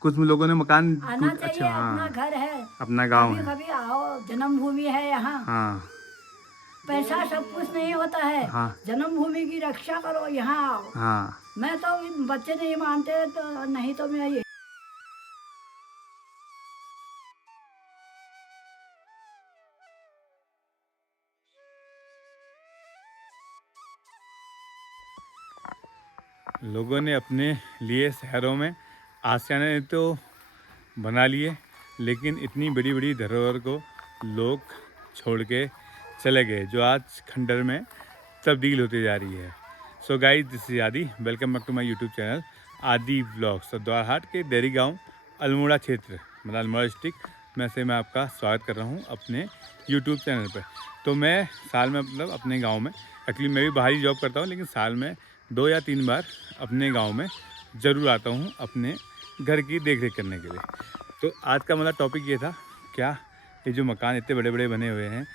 कुछ लोगों ने मकान आना चाहिए। अच्छा हाँ, अपना घर है, अपना गांव है। कभी आओ, जन्मभूमि है यहाँ। हाँ पैसा सब कुछ नहीं होता है, हाँ जन्मभूमि की रक्षा करो, यहाँ आओ। हाँ। मैं तो बच्चे नहीं मानते तो नहीं तो मैं ये लोगों ने अपने लिए शहरों में आशियाने तो बना लिए, लेकिन इतनी बड़ी बड़ी धरोहर को लोग छोड़ के चले गए, जो आज खंडर में तब्दील होती जा रही है। So guys, this is Aadi, welcome back to my YouTube channel Aadi vlogs. तो द्वारहाट के डेरी गांव अल्मोड़ा क्षेत्र, मतलब अल्मोड़ा डिस्ट्रिक्ट में से मैं आपका स्वागत कर रहा हूं अपने यूट्यूब चैनल पर। तो मैं साल में मतलब अपने गांव में, एक्चुअली मैं भी बाहरी जॉब करता हूं, लेकिन साल में 2 या 3 बार अपने गांव में ज़रूर आता हूं अपने घर की देख रेख करने के लिए। तो आज का मतलब टॉपिक ये था, क्या ये जो मकान इतने बड़े बड़े बने हुए हैं,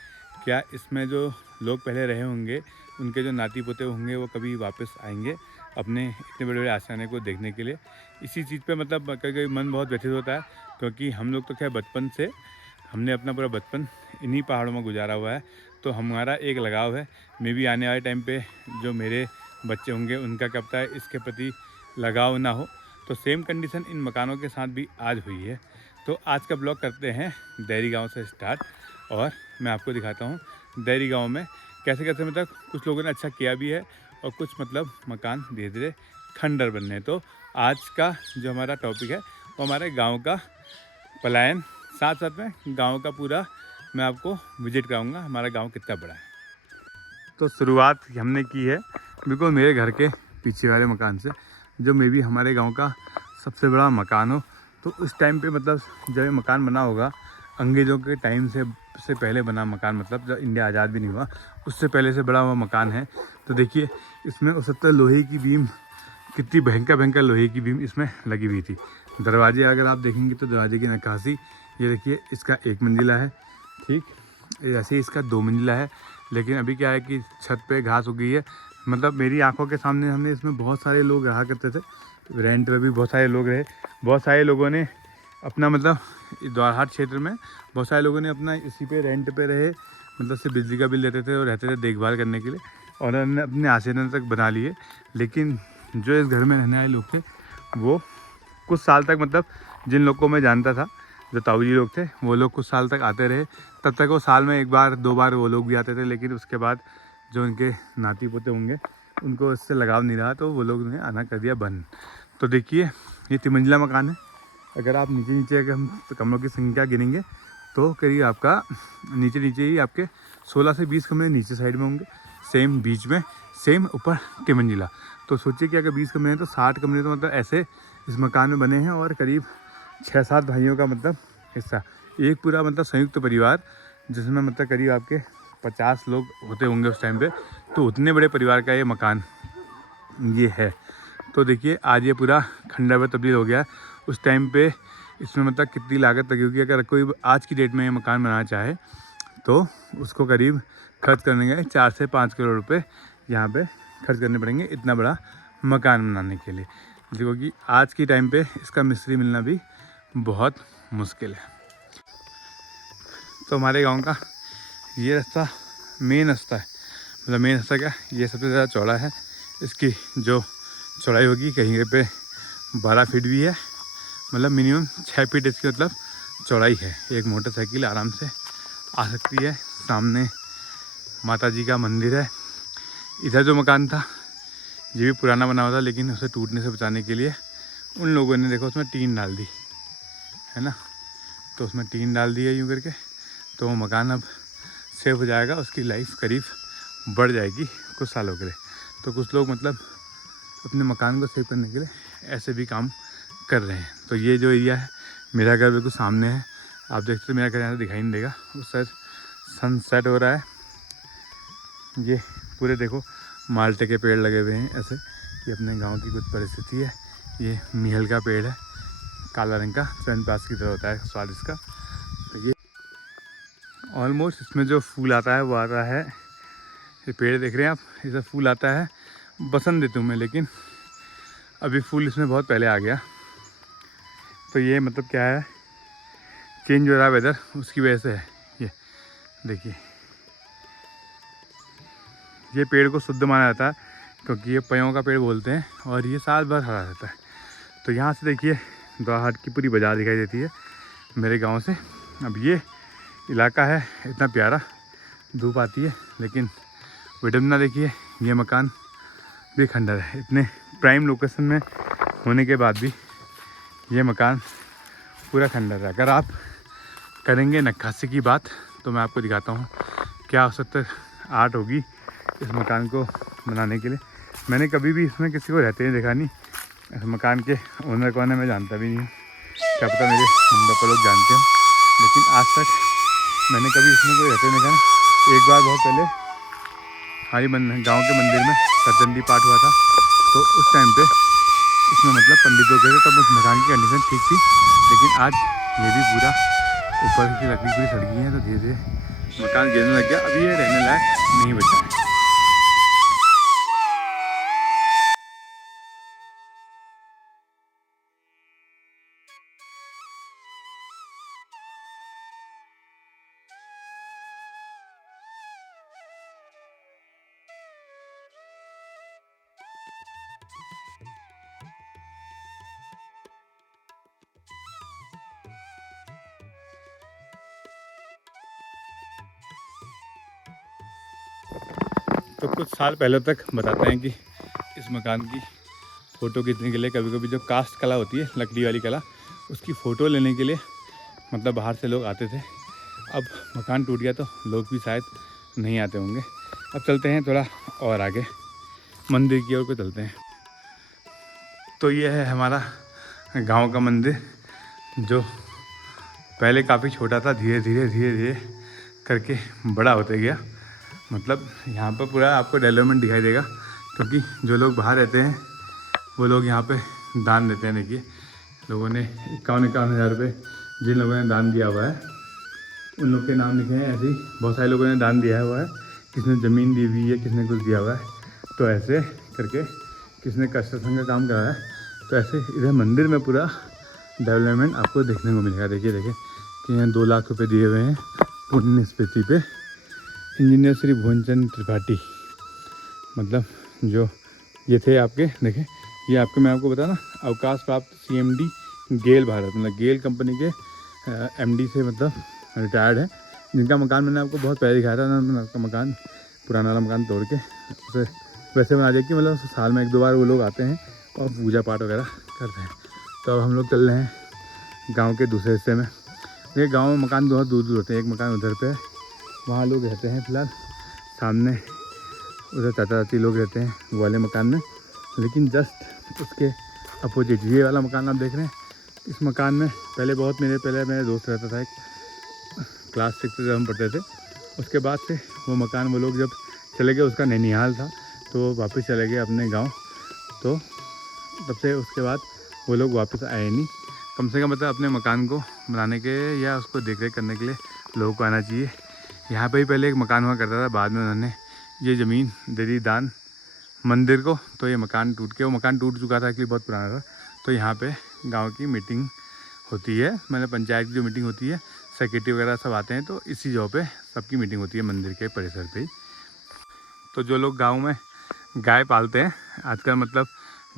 क्या इसमें जो लोग पहले रहे होंगे, उनके जो नाती पोते होंगे, वो कभी वापस आएंगे अपने इतने बड़े बड़े आशियाने को देखने के लिए। इसी चीज़ पे मतलब कभी कभी मन बहुत व्यथित होता है, क्योंकि हम लोग तो खैर बचपन से, हमने अपना पूरा बचपन इन्हीं पहाड़ों में गुजारा हुआ है, तो हमारा एक लगाव है। मे भी आने वाले टाइम पे जो मेरे बच्चे होंगे, उनका क्या पता है इसके प्रति लगाव ना हो। तो सेम कंडीशन इन मकानों के साथ भी आज हुई है। तो आज का ब्लॉग करते हैं डेरी गांव से स्टार्ट, और मैं आपको दिखाता हूं डेरी गांव में कैसे कैसे मतलब कुछ लोगों ने अच्छा किया भी है, और कुछ मतलब मकान धीरे धीरे खंडर बन रहे हैं। तो आज का जो हमारा टॉपिक है वो हमारे गांव का पलायन, साथ साथ में गांव का पूरा मैं आपको विजिट कराऊंगा, हमारा गांव कितना बड़ा है। तो शुरुआत हमने की है बिल्कुल मेरे घर के पीछे वाले मकान से, जो मे भी हमारे गांव का सबसे बड़ा मकान हो। तो उस टाइम पे मतलब जब ये मकान बना होगा, अंग्रेज़ों के टाइम से पहले बना मकान, मतलब जब इंडिया आज़ाद भी नहीं हुआ उससे पहले से बड़ा हुआ मकान है। तो देखिए इसमें उस वक्त लोहे की बीम, कितनी भयंकर भयंकर लोहे की बीम इसमें लगी हुई थी। दरवाजे अगर आप देखेंगे तो दरवाजे की नक्काशी, ये देखिए इसका 1 मंजिला है, ठीक, ऐसे ही इसका 2 मंजिला है। लेकिन अभी क्या है कि छत पे घास उगी है। मतलब मेरी आंखों के सामने हमने इसमें बहुत सारे लोग रहा करते थे, रेंट पे भी बहुत सारे लोग रहे। बहुत सारे लोगों ने अपना मतलब द्वारहाट क्षेत्र में बहुत सारे लोगों ने अपना इसी पे रेंट पे रहे, मतलब सिर्फ बिजली का बिल देते थे और रहते थे देखभाल करने के लिए, और उन्होंने अपने आशियाने तक बना लिए। लेकिन जो इस घर में रहने वाले लोग थे, वो कुछ साल तक, मतलब जिन लोग को मैं जानता था, जो ताऊ जी लोग थे, वो लोग कुछ साल तक आते रहे। तब तक वो साल में 1 बार 2 बार वो लोग भी आते थे, लेकिन उसके बाद जो उनके नाती पोते होंगे, उनको इससे लगाव नहीं रहा, तो वो लोग ने आना कर दिया बंद। तो देखिए ये 3 मंजिला मकान है। अगर आप नीचे नीचे अगर हम कमरों की संख्या गिनेंगे तो करीब आपका नीचे नीचे ही आपके 16 से 20 कमरे नीचे साइड में होंगे, सेम बीच में, सेम ऊपर 3 मंजिला। तो सोचिए कि अगर 20 कमरे हैं तो 60 कमरे तो मतलब ऐसे इस मकान में बने हैं, और करीब 6-7 भाइयों का मतलब हिस्सा, एक पूरा मतलब संयुक्त परिवार, जिसमें मतलब करीब आपके 50 लोग होते होंगे उस टाइम पे। तो उतने बड़े परिवार का ये मकान ये है। तो देखिए आज ये पूरा खंडर में तब्दील हो गया। उस टाइम पे इसमें मतलब कितनी लागत लगी होगी, अगर कोई आज की डेट में ये मकान बनाना चाहे तो उसको करीब खर्च करने के 4 से 5 करोड़ रुपए यहाँ पे खर्च करने पड़ेंगे, इतना बड़ा मकान बनाने के लिए। क्योंकि आज की टाइम पे इसका मिस्त्री मिलना भी बहुत मुश्किल है। तो हमारे गांव का ये रास्ता मेन रास्ता है, मतलब मेन रास्ता क्या, ये सबसे ज़्यादा चौड़ा है। इसकी जो चौड़ाई होगी कहीं पे 12 फीट भी है, मतलब मिनिमम 6 फीट इसकी मतलब चौड़ाई है। एक मोटरसाइकिल आराम से आ सकती है। सामने माता जी का मंदिर है। इधर जो मकान था ये भी पुराना बना हुआ था, लेकिन उसे टूटने से बचाने के लिए उन लोगों ने देखो उसमें टीन डाल दी है ना। तो उसमें टीन डाल दी है यूँ करके, तो वो मकान अब सेव हो जाएगा, उसकी लाइफ करीब बढ़ जाएगी कुछ सालों के लिए। तो कुछ लोग मतलब अपने मकान को सेव करने के लिए ऐसे भी काम कर रहे हैं। तो ये जो एरिया है, मेरा घर बिल्कुल सामने है, आप देखते हो मेरा घर यहाँ से दिखाई नहीं देगा, उस साइड सनसेट हो रहा है। ये पूरे देखो माल्टे के पेड़ लगे हुए हैं ऐसे, ये अपने गांव की कुछ परिस्थिति है। ये मीहल का पेड़ है, काला रंग का, चंदपास की तरह होता है स्वाद इसका। तो ये ऑलमोस्ट इसमें जो फूल आता है वो आता है, ये पेड़ देख रहे हैं आप, इसमें फूल आता है बसंत ऋतु में, लेकिन अभी फूल इसमें बहुत पहले आ गया। तो ये मतलब क्या है, चेंज हो रहा है वेदर, उसकी वजह से है। ये देखिए, ये पेड़ को शुद्ध माना जाता है क्योंकि ये पयों का पेड़ बोलते हैं और ये साल भर हरा रहता है। तो यहाँ से देखिए दोहाट की पूरी बाज़ार दिखाई देती है मेरे गांव से। अब ये इलाका है इतना प्यारा, धूप आती है लेकिन विडम्बना देखिए, ये मकान भी खंडर है। इतने प्राइम लोकेशन में होने के बाद भी ये मकान पूरा खंडर है। अगर आप करेंगे नक्काशी की बात तो मैं आपको दिखाता हूँ क्या औसत आर्ट होगी इस मकान को बनाने के लिए। मैंने कभी भी इसमें किसी को रहते हुए देखा नहीं। इस मकान के ओनर कौन है मैं जानता भी नहीं हूँ, क्या पता मेरे मम्मी पापा लोग जानते हो, लेकिन आज तक मैंने कभी इसमें कोई रहते नहीं देखा ना। एक बार बहुत पहले हमारी गाँव के मंदिर में सरचंडी पाठ हुआ था, तो उस टाइम पे इसमें मतलब पंडित लोग गए थे, तब उस मकान की कंडीशन ठीक थी। लेकिन आज ये भी पूरा ऊपर की लकड़ी पूरी सड़ गई है, तो धीरे धीरे मकान गिरने लग गया। अभी ये रहने लायक नहीं बचा है। तो कुछ साल पहले तक बताते हैं कि इस मकान की फ़ोटो खींचने के लिए कभी कभी जो कास्ट कला होती है, लकड़ी वाली कला, उसकी फ़ोटो लेने के लिए मतलब बाहर से लोग आते थे। अब मकान टूट गया तो लोग भी शायद नहीं आते होंगे। अब चलते हैं थोड़ा और आगे, मंदिर की ओर को चलते हैं। तो ये है हमारा गांव का मंदिर, जो पहले काफ़ी छोटा था, धीरे धीरे करके बड़ा होते गया। मतलब यहाँ पर पूरा आपको डेवलपमेंट दिखाई देगा, क्योंकि जो लोग बाहर रहते हैं वो लोग यहाँ पे दान देते हैं। देखिए लोगों ने 51 हज़ार रुपये जिन लोगों ने दान दिया हुआ है उन लोग के नाम लिखे हैं। ऐसे ही बहुत सारे लोगों ने दान दिया हुआ है, किसने ज़मीन दी हुई है, किसने कुछ दिया हुआ है, तो ऐसे करके किसने कंस्ट्रक्शन का काम कराया है। तो ऐसे इधर मंदिर में पूरा डेवलपमेंट आपको देखने को मिलेगा। देखिए कि यहाँ 2 लाख रुपये दिए हुए हैं पुण्य स्मृति पे, इंजीनियर श्री भुवनचंद्र त्रिपाठी, मतलब जो ये थे आपके, देखें ये आपके, मैं आपको बता ना, अवकाश प्राप्त CMD गेल भारत, मतलब गेल कंपनी के MD से मतलब रिटायर्ड है, जिनका मकान मैंने आपको बहुत पहले दिखाया था। उनका मकान, पुराना वाला मकान तोड़ के उसे वैसे बना दिया कि मतलब साल में 1-2 बार वो लोग आते हैं और पूजा पाठ वगैरह करते हैं। तो अब हम लोग चल रहे हैं गाँव के दूसरे हिस्से में। ये गाँव में मकान बहुत दूर होते हैं, एक मकान उधर पे है, वहाँ लोग रहते हैं फिलहाल। सामने उधर चाचा चाची लोग रहते हैं वो वाले मकान में, लेकिन जस्ट उसके अपोजिट ये वाला मकान आप देख रहे हैं। इस मकान में पहले मेरे दोस्त रहता था, एक क्लास 6 जब हम पढ़ते थे। उसके बाद से वो मकान वो लोग जब चले गए, उसका नैनीहाल था, तो वापस चले गए अपने गाँव। तो तब से उसके बाद वो लोग वापस आए नहीं। कम से कम मतलब अपने मकान को बनाने के या उसको देख रेख करने के लिए लोगों को आना चाहिए। यहाँ पे ही पहले एक मकान हुआ करता था, बाद में उन्होंने ये ज़मीन दे दी दान मंदिर को, तो ये मकान टूट के, वो मकान टूट चुका था, एक्चुअली बहुत पुराना था। तो यहाँ पे गांव की मीटिंग होती है, मतलब पंचायत की जो मीटिंग होती है, सेक्रेटरी वगैरह सब आते हैं, तो इसी जगह पे सबकी मीटिंग होती है मंदिर के परिसर पे ही। तो जो लोग गाँव में गाय पालते हैं आजकल, मतलब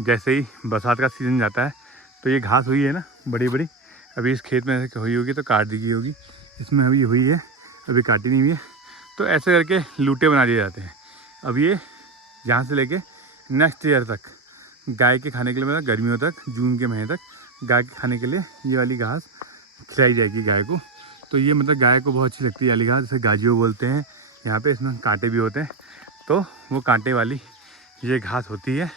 जैसे ही बरसात का सीज़न जाता है तो ये घास हुई है ना बड़ी बड़ी, अभी इस खेत में ऐसे हुई होगी तो काट दी गई होगी, इसमें अभी हुई है, अभी काटी नहीं हुई है। तो ऐसे करके लूटे बना दिए जाते हैं। अब ये यहाँ से लेके नेक्स्ट ईयर तक गाय के खाने के लिए, मतलब गर्मियों तक, जून के महीने तक गाय के खाने के लिए ये वाली घास खिलाई जाएगी गाय को। तो ये मतलब गाय को बहुत अच्छी लगती है वाली घास, जैसे गाजियो बोलते हैं यहाँ पे। इसमें कांटे भी होते हैं, तो वो कांटे वाली ये घास होती है।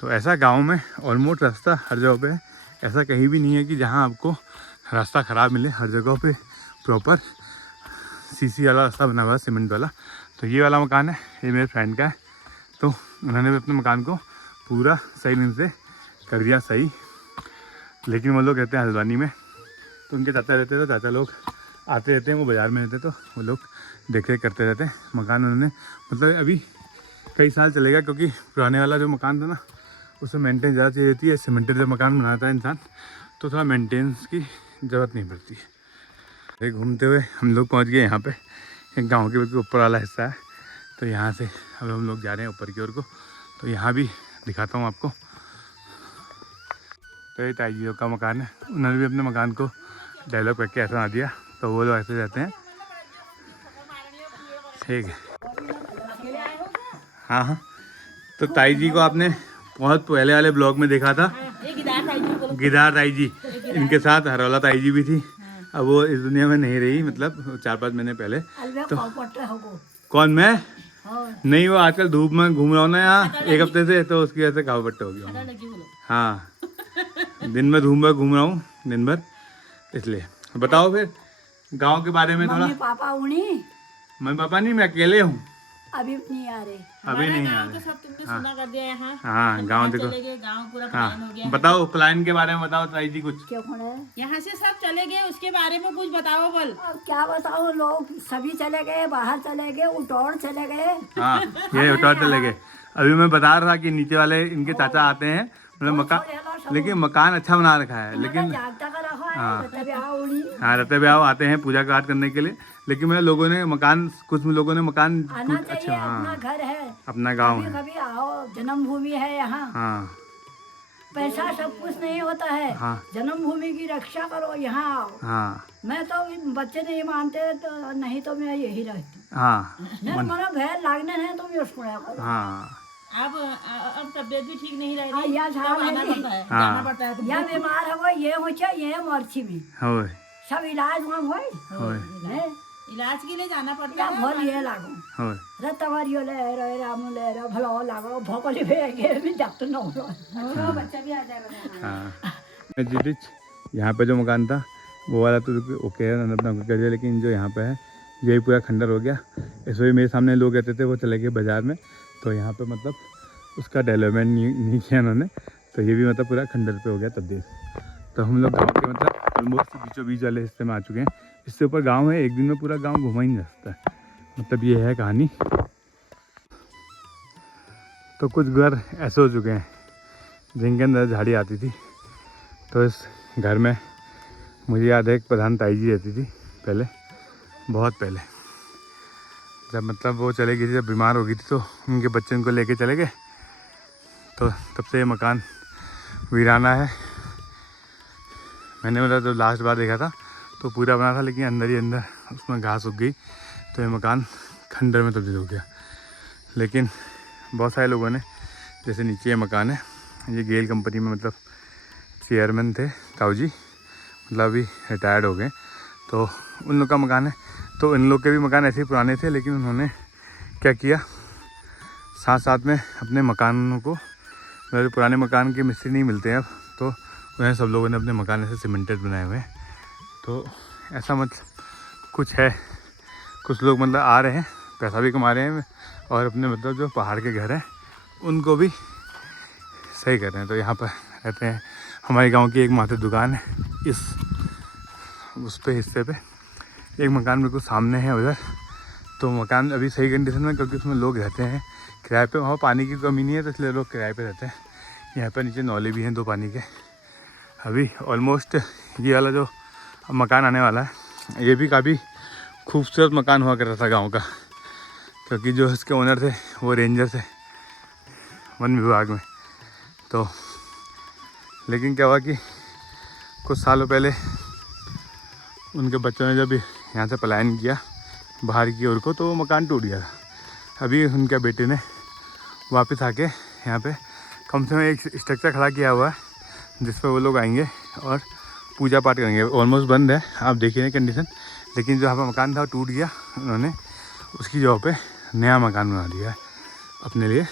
तो ऐसा गाँव में ऑलमोस्ट रास्ता हर जगह पे है, ऐसा कहीं भी नहीं है कि जहाँ आपको रास्ता ख़राब मिले। हर जगह पे प्रॉपर सीसी वाला रास्ता बना हुआ है, सीमेंट वाला। तो ये वाला मकान है, ये मेरे फ्रेंड का है, तो उन्होंने भी अपने मकान को पूरा सही ढंग से कर दिया सही। लेकिन वो लोग रहते हैं हल्द्वानी में, तो उनके चाचा रहते हैं, तो चाचा लोग आते रहते हैं, वो बाज़ार में रहते हैं, तो वो लोग देख रेख करते रहते हैं। मकान उन्होंने मतलब अभी कई साल चलेगा, क्योंकि पुराने वाला जो मकान था ना, उसमें मेंटेन ज़्यादा चाहिए होती है। सीमेंटेड जब मकान बनाता है इंसान तो थोड़ा मेंटेनेंस की ज़रूरत नहीं पड़ती है। घूमते हुए हम लोग पहुंच गए यहाँ पे, एक गांव के बिल्कुल ऊपर वाला हिस्सा है। तो यहाँ से अब हम लोग जा रहे हैं ऊपर की ओर को। तो यहाँ भी दिखाता हूँ आपको। तो ये ताई जी का मकान है, उन्होंने भी अपने मकान को डेवलप करके ऐसा बना दिया, तो वो लोग ऐसे रहते हैं। ठीक है, हाँ हाँ। तो ताई जी को आपने बहुत पहले वाले ब्लॉग में देखा था, गिदार ताई जी, इनके साथ हरौला ताई जी भी थी। अब वो इस दुनिया में नहीं रही, मतलब 4-5 महीने पहले। तो कौन, मैं नहीं, वो आजकल धूप में घूम रहा हूँ ना यहाँ 1 हफ्ते से, तो उसकी वजह से घाव पट्टे हो गया। हाँ, दिन में घूम रहा हूँ दिन भर, इसलिए। बताओ फिर गांव के बारे में थोड़ा। मम्मी पापा उन्हीं, मम्मी पापा नहीं, मैं अकेले हूँ, अभी नहीं आ रहे। अभी नहीं आ तो रहे। सब तुमने सुना कर दिया यहाँ। हाँ, गांव देखो। चले गए, गांव पूरा हाँ, प्लान हो गया। बताओ प्लान के बारे में बताओ ताई जी कुछ। क्या कौन है? यहाँ से सब चले गए, उसके बारे में कुछ बताओ बोल। अब क्या बताओ, लोग सभी चले गए, बाहर चले गए, उटौड़ चले गए। हाँ, ये उठा चले गए। अभी मैं बता रहा था कि नीचे वाले इनके चाचा आते हैं, मतलब मकान, लेकिन मकान अच्छा बना रखा है, लेकिन जागता का रखा है, हाँ। तभी आओ उन्हीं। हाँ, रते ब्याह आते हैं पूजा पाठ करने के लिए, लेकिन मैं लोगों ने मकान, कुछ लोगों ने मकान आना अच्छा, चाहिए, अपना हाँ, घर है, अपना गांव कभी है। कभी आओ, जन्मभूमि है यहाँ। हाँ पैसा सब कुछ नहीं होता है, हाँ जन्मभूमि की रक्षा करो, यहाँ आओ। हाँ मैं तो बच्चे नहीं मानते, तो नहीं तो मैं यही रहती। हाँ नहीं मनो घर लागने हैं, तुम ये सुना करो। हाँ अब तबियत भी ठीक नहीं रह हाँ, रही, या तब झाड़ आना है पड़ता है, हाँ। जाना पड़ता है या तुमको। बीमार है वो, ये हो चाहे ये मर्ची में होय सब इलाज वहाँ हो होय इलाज के लिए जाना पड़ता या है। भल ये लागो होय। रतवरियो ले रहे, राम ले रहे, भलो लागो भोकली भेगे में डॉक्टर न हो। बच्चा भी आ जाएगा। हाँ, मैं जीडिच, यहाँ पे जो मकान था वो वाला तो ओके है, मैंने अपना कर दिया, लेकिन जो यहाँ पे है यही पूरा खंडर हो गया। इस वजह मेरे सामने लोग रहते थे, वो चले गए बाज़ार में, तो यहाँ पे मतलब उसका डेवलपमेंट नहीं किया उन्होंने, तो ये भी मतलब पूरा खंडर पे हो गया तब्दील। तो हम लोग गाँव के मतलब ऑलमोस्ट बीचों बीच वाले हिस्से में आ चुके हैं। इससे ऊपर गांव है, एक दिन में पूरा गांव घुमा ही नहीं सकता है, मतलब ये है कहानी। तो कुछ घर ऐसे हो चुके हैं जिनके अंदर झाड़ी आती थी। तो इस घर में मुझे याद है एक प्रधान ताई जी रहती थी पहले, बहुत पहले, जब मतलब वो चले गई थी, जब बीमार हो गई थी, तो उनके बच्चे उनको लेके चले गए, तो तब से ये मकान वीराना है। मैंने मतलब जब लास्ट बार देखा था तो पूरा बना था, लेकिन अंदर ही अंदर उसमें घास उग गई, तो ये मकान खंडर में तब्दील हो गया। लेकिन बहुत सारे लोगों ने, जैसे नीचे ये मकान है, ये गेल कंपनी में मतलब चेयरमैन थे ताऊ जी, मतलब अभी रिटायर्ड हो गए, तो उन लोग का मकान है। तो इन लोग के भी मकान ऐसे ही पुराने थे, लेकिन उन्होंने क्या किया, साथ साथ में अपने मकानों को, मतलब पुराने मकान के मिस्त्री नहीं मिलते हैं अब, तो उन्हें सब लोगों ने अपने मकान ऐसे सीमेंटेड बनाए हुए हैं। तो ऐसा मतलब कुछ है, कुछ लोग मतलब आ रहे हैं, पैसा भी कमा रहे हैं, और अपने मतलब जो पहाड़ के घर हैं उनको भी सही कर रहे हैं। तो यहाँ पर रहते हैं, हमारे गांव की एक मात्र दुकान है, इस उस पे हिस्से पे एक मकान बिल्कुल सामने है उधर। तो मकान अभी सही कंडीशन में, क्योंकि उसमें लोग रहते हैं किराए पे, वहाँ पानी की कमी नहीं है, तो इसलिए लोग किराए पे रहते हैं। यहाँ पर नीचे नौले भी हैं 2 पानी के। अभी ऑलमोस्ट ये वाला जो मकान आने वाला है, ये भी काफ़ी खूबसूरत मकान हुआ करता था गांव का, क्योंकि जो इसके ओनर थे वो रेंजर थे वन विभाग में। तो लेकिन क्या हुआ कि कुछ सालों पहले उनके बच्चों ने जब यहाँ से पलायन किया बाहर की ओर को, तो वो मकान टूट गया था। अभी उनके बेटे ने वापस आके यहाँ पे कम से कम एक स्ट्रक्चर खड़ा किया हुआ है, जिस पर वो लोग आएंगे और पूजा पाठ करेंगे। ऑलमोस्ट बंद है, आप देखिए ना कंडीशन, लेकिन जो यहाँ पर मकान था वो टूट गया, उन्होंने उसकी जगह पे नया मकान बना दिया है अपने लिए,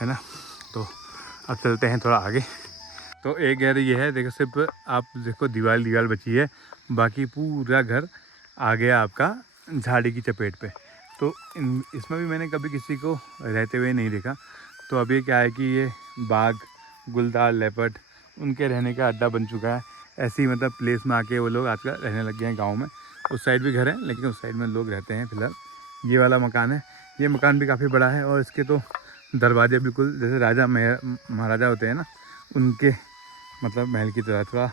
है ना। तो अब चलते हैं थोड़ा आगे। तो एक घर ये है, देखो सिर्फ आप देखो दीवार बची है, बाकी पूरा घर आ गया आपका झाड़ी की चपेट पे। तो इसमें भी मैंने कभी किसी को रहते हुए नहीं देखा। तो अभी क्या है कि ये बाघ, गुलदार, लेपर्ड, उनके रहने का अड्डा बन चुका है। ऐसी मतलब प्लेस में आके वो लोग आजकल रहने लग गए हैं गांव में। उस साइड भी घर है, लेकिन उस साइड में लोग रहते हैं फिलहाल। ये वाला मकान है, ये मकान भी काफ़ी बड़ा है, और इसके तो दरवाजे बिल्कुल जैसे राजा महाराजा होते हैं ना, उनके मतलब महल की तरह थोड़ा,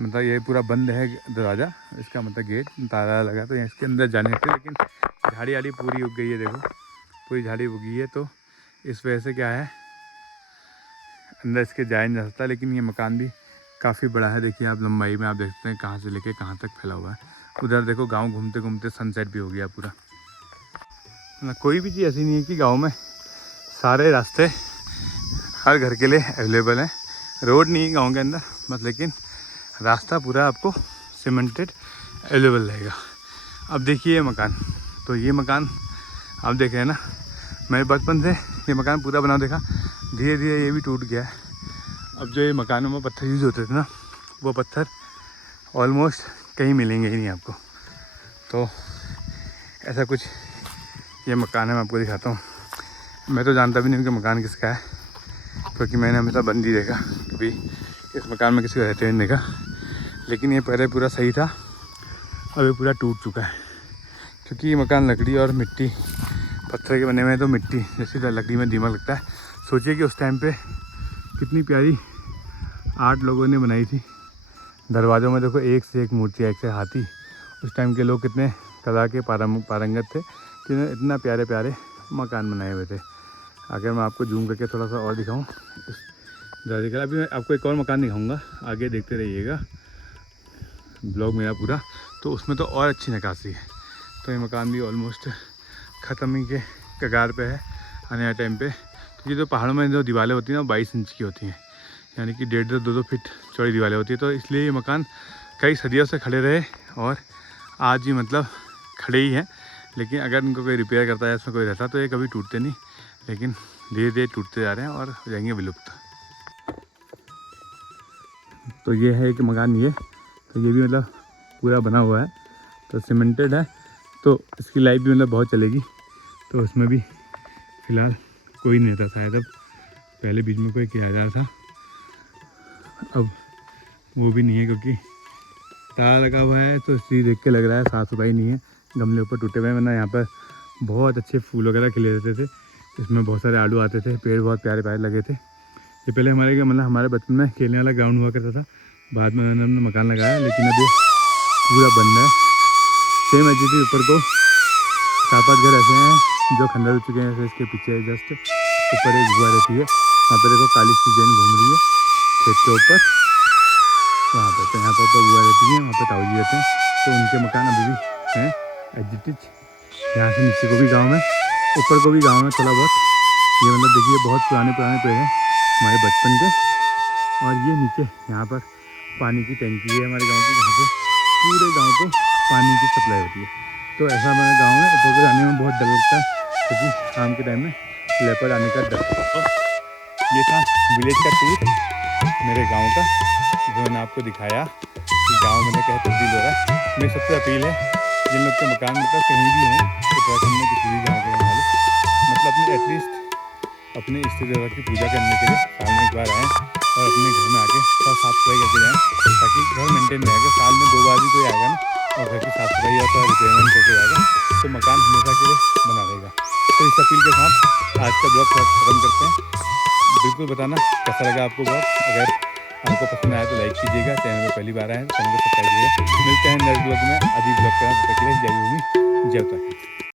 मतलब ये पूरा बंद है दरवाज़ा, इसका मतलब गेट ताला लगा, तो यहाँ इसके अंदर जाने थे, लेकिन झाड़ी आड़ी पूरी उग गई है, देखो पूरी झाड़ी उगी है, तो इस वजह से क्या है अंदर इसके जाया नहीं जा सकता। लेकिन ये मकान भी काफ़ी बड़ा है, देखिए आप लंबाई में आप देखते हैं कहाँ से लेके कहाँ तक फैला हुआ है। उधर देखो गांव घूमते घूमते सनसेट भी हो गया पूरा। ना कोई भी चीज़ ऐसी नहीं है कि गांव में सारे रास्ते हर घर के लिए अवेलेबल हैं। रोड नहीं है गाँव के अंदर बस, लेकिन रास्ता पूरा आपको सीमेंटेड अवेलेबल रहेगा। अब देखिए ये मकान, तो ये मकान आप देख रहे हैं ना, मैं बचपन से ये मकान पूरा बना देखा, धीरे धीरे ये भी टूट गया है। अब जो ये मकानों में पत्थर यूज़ होते थे ना, वो पत्थर ऑलमोस्ट कहीं मिलेंगे ही नहीं आपको। तो ऐसा कुछ ये मकान है, मैं आपको दिखाता हूँ। मैं तो जानता भी नहीं हूँ कि मकान किसका है, क्योंकि मैंने हमेशा बंद ही देखा, कभी इस मकान में किसी को रहते नहीं देखा। लेकिन ये पहले पूरा सही था, अब ये पूरा टूट चुका है, क्योंकि ये मकान लकड़ी और मिट्टी पत्थर के बने हुए हैं, तो मिट्टी जैसी लकड़ी में दीमक लगता है। सोचिए कि उस टाइम पे कितनी प्यारी आर्ट लोगों ने बनाई थी। दरवाज़ों में देखो एक से एक मूर्तियाँ, एक से हाथी। उस टाइम के लोग कितने कला के पारंगत थे कि उन्होंने इतना प्यारे प्यारे मकान बनाए हुए थे। अगर मैं आपको जूम करके थोड़ा सा और दिखाऊँ इस दरवाजे का, अभी मैं आपको एक और मकान दिखाऊँगा, आगे देखते रहिएगा ब्लॉग मेरा पूरा, तो उसमें तो और अच्छी नक्काशी है। तो ये मकान भी ऑलमोस्ट ख़त्म ही के कगार पे है आने वाले टाइम पे, क्योंकि जो पहाड़ों में जो दीवारें होती हैं ना 22 इंच की होती हैं, यानी कि 1.5 2 फीट चौड़ी दीवारें होती है। तो इसलिए ये मकान कई सदियों से खड़े रहे और आज भी मतलब खड़े ही हैं। लेकिन अगर इनको कोई रिपेयर करता है, इसमें कोई रहता, तो ये कभी टूटते नहीं, लेकिन धीरे धीरे टूटते जा रहे हैं और हो जाएंगे विलुप्त। तो ये है एक मकान, ये तो ये भी मतलब पूरा बना हुआ है, तो सीमेंटेड है, तो इसकी लाइफ भी मतलब बहुत चलेगी। तो उसमें भी फ़िलहाल कोई नहीं रहता, शायद अब पहले बीच में कोई किराएदार था, अब वो भी नहीं है, क्योंकि ताला लगा हुआ है, तो इसलिए देख के लग रहा है साफ़ सफाई नहीं है। गमले ऊपर टूटे हुए हैं, वरना यहाँ पर बहुत अच्छे फूल वगैरह खिले रहते थे, इसमें बहुत सारे आलू आते थे, पेड़ बहुत प्यारे प्यारे लगे थे। ये पहले हमारे बचपन में खेलने वाला ग्राउंड हुआ करता था, बाद में उन्होंने मकान लगाया, लेकिन अब ये पूरा बंद है। सेम एज इट इज ऊपर को 4-5 घर ऐसे हैं जो खंडर हो चुके हैं, जैसे इसके पीछे जस्ट ऊपर एक गुआ रहती है, वहाँ पे देखो काली सी जैन घूम रही है खेत के ऊपर, वहाँ पे तो यहाँ पर तो गुआ रहती है, वहाँ पे ताऊ जी रहते हैं, तो उनके मकान अभी भी हैं एज इट इज। यहाँ से नीचे को भी गाँव में, ऊपर को भी गाँव में थोड़ा बहुत, ये मतलब देखिए बहुत पुराने पेड़ हैं हमारे बचपन के। और ये नीचे यहाँ पर पानी की टंकी है हमारे गाँव की, जहाँ से पूरे गाँव को पानी की सप्लाई होती है। तो ऐसा हमारे गाँव में ऊपर को जाने में बहुत डर लगता है, क्योंकि शाम के टाइम में लेपर्ड आने का डर। तो ये था विलेज का टूर मेरे गांव का, जो मैंने आपको दिखाया कि गांव में क्या तब्दील हो रहा है। मेरी सबसे अपील है, जिन लोग के मकान मतलब कहीं भी हों, उत्तराखंड में किसी भी गाँव के रहने वाले, मतलब अपने एटलीस्ट अपने इष्ट देवता की पूजा करने के लिए साल में एक बार आएँ और अपने घर में आके थोड़ा साफ़ सफाई करके जाएँ, ताकि घर मेंटेन रहेगा। साल में 2 बार भी कोई आएगा ना और घर की साफ़ सफाई और थोड़ा रिपेयरमेंट करके जाएगा, तो मकान हमेशा के लिए बना रहेगा। तो इस अपील के साथ आज का ब्लॉग थोड़ा ख़त्म करते हैं। बिल्कुल बताना कैसा लगा आपको ब्लॉग, अगर आपको पसंद आया तो लाइक कीजिएगा, चैनल पर पहली बार आए तो चैनल को सब्सक्राइब कीजिएगा। मिलते हैं नेक्स्ट ब्लॉग में, अभी ब्लॉग करना तक के लिए जय भूमि जय उत्तराखंड।